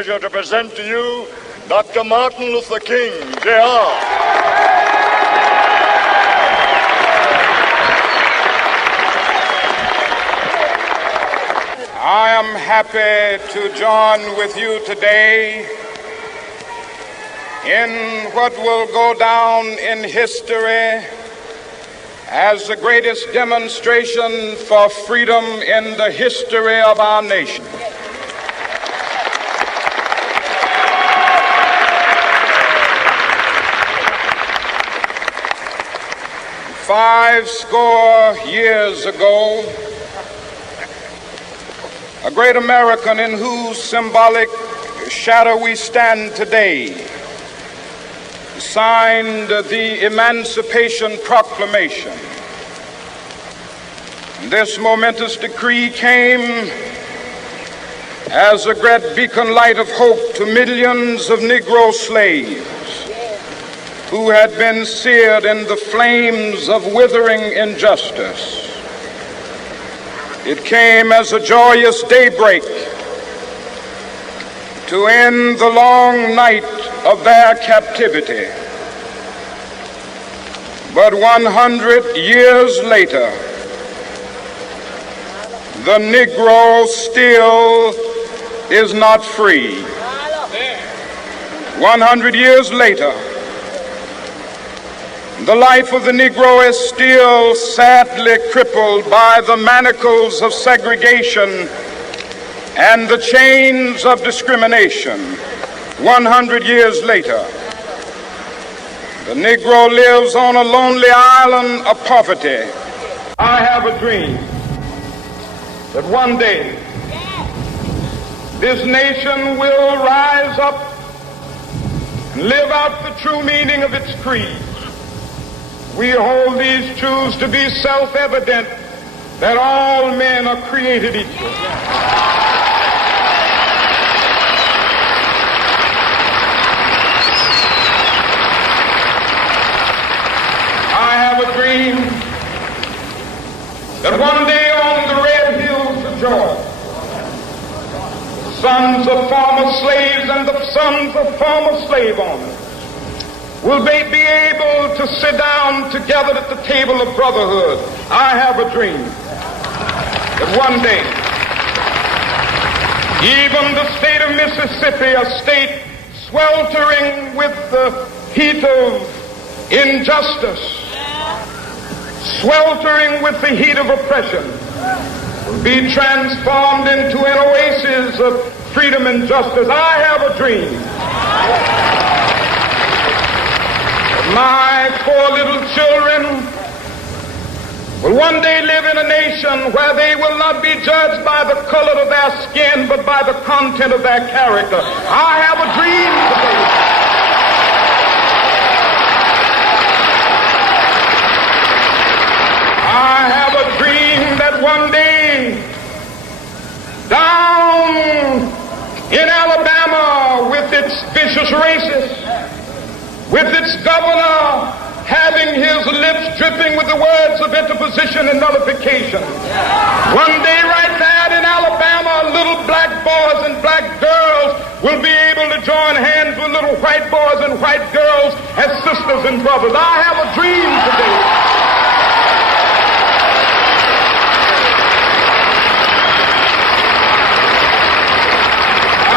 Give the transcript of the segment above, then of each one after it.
pleasure to present to you Dr. Martin Luther King, Jr. I am happy to join with you today in what will go down in history as the greatest demonstration for freedom in the history of our nation. Five score years ago, a great American in whose symbolic shadow we stand today signed the Emancipation Proclamation. This momentous decree came as a great beacon light of hope to millions of Negro slaves who had been seared in the flames of withering injustice. It came as a joyous daybreak to end the long night of their captivity. But 100 years later, the Negro still is not free. 100 years later, the life of the Negro is still sadly crippled by the manacles of segregation and the chains of discrimination. 100 years later, the Negro lives on a lonely island of poverty. I have a dream that one day this nation will rise up and live out the true meaning of its creed. We hold these truths to be self-evident, that all men are created equal. I have a dream that one day on the red hills of Georgia, the sons of former slaves and the sons of former slave owners will they be able to sit down together at the table of brotherhood. I have a dream that one day, even the state of Mississippi, a state sweltering with the heat of injustice, sweltering with the heat of oppression, will be transformed into an oasis of freedom and justice. I have a dream. My four little children will one day live in a nation where they will not be judged by the color of their skin, but by the content of their character. I have a dream today. I have a dream that one day, down in Alabama with its vicious racists, with its governor having his lips dripping with the words of interposition and nullification. One day right there in Alabama, little black boys and black girls will be able to join hands with little white boys and white girls as sisters and brothers. I have a dream today.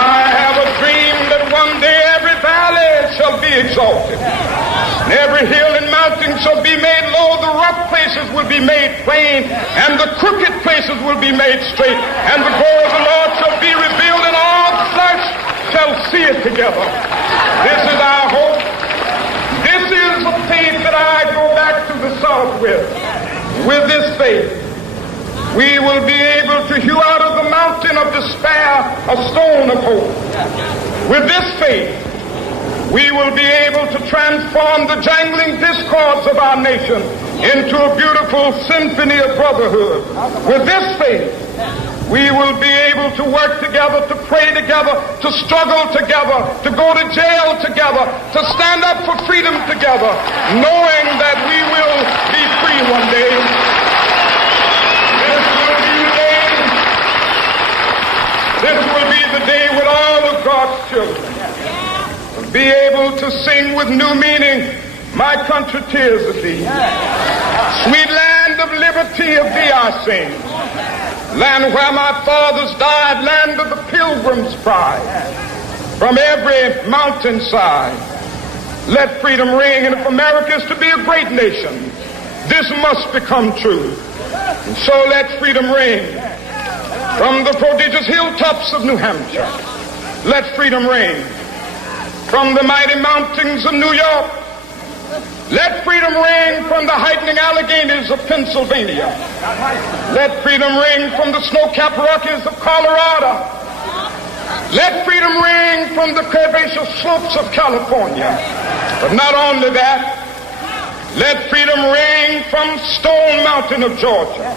I have a dream that one day every valley shall be exalted, and every hill and mountain shall be made low. The rough places will be made plain, and the crooked places will be made straight, and the glory of the Lord shall be revealed, and all flesh shall see it together. This is our hope. This is the faith that I go back to the South with. With this faith, we will be able to hew out of the mountain of despair a stone of hope. With this faith, we will be able to transform the jangling discords of our nation into a beautiful symphony of brotherhood. With this faith, we will be able to work together, to pray together, to struggle together, to go to jail together, to stand up for freedom together, knowing that we will be free one day. This will be the day when all of God's able to sing with new meaning, my country, tears of thee. Sweet land of liberty, of thee I sing. Land where my fathers died, land of the pilgrim's pride. From every mountainside, let freedom ring. And if America is to be a great nation, this must become true. And so let freedom ring. From the prodigious hilltops of New Hampshire, let freedom ring. From the mighty mountains of New York, let freedom ring. From the heightening Alleghenies of Pennsylvania, let freedom ring. From the snow-capped Rockies of Colorado, let freedom ring. From the curvaceous slopes of California. But not only that, let freedom ring from Stone Mountain of Georgia.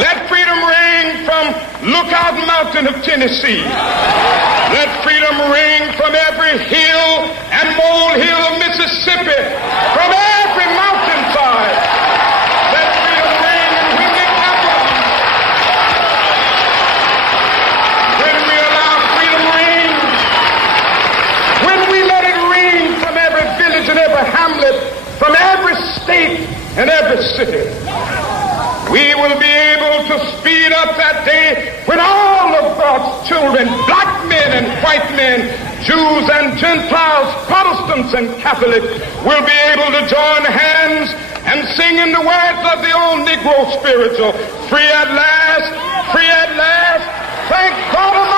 Let freedom ring from Lookout Mountain of Tennessee. Let freedom ring from every hill and molehill of Mississippi, from every mountainside. Let freedom ring, and when it happens, when we allow freedom ring, when we let it ring from every village and every hamlet, from every state and every city, we will be able to speed up that day when all of God's children, black men and white men, Jews and Gentiles, Protestants and Catholics, will be able to join hands and sing in the words of the old Negro spiritual, free at last, thank God Almighty.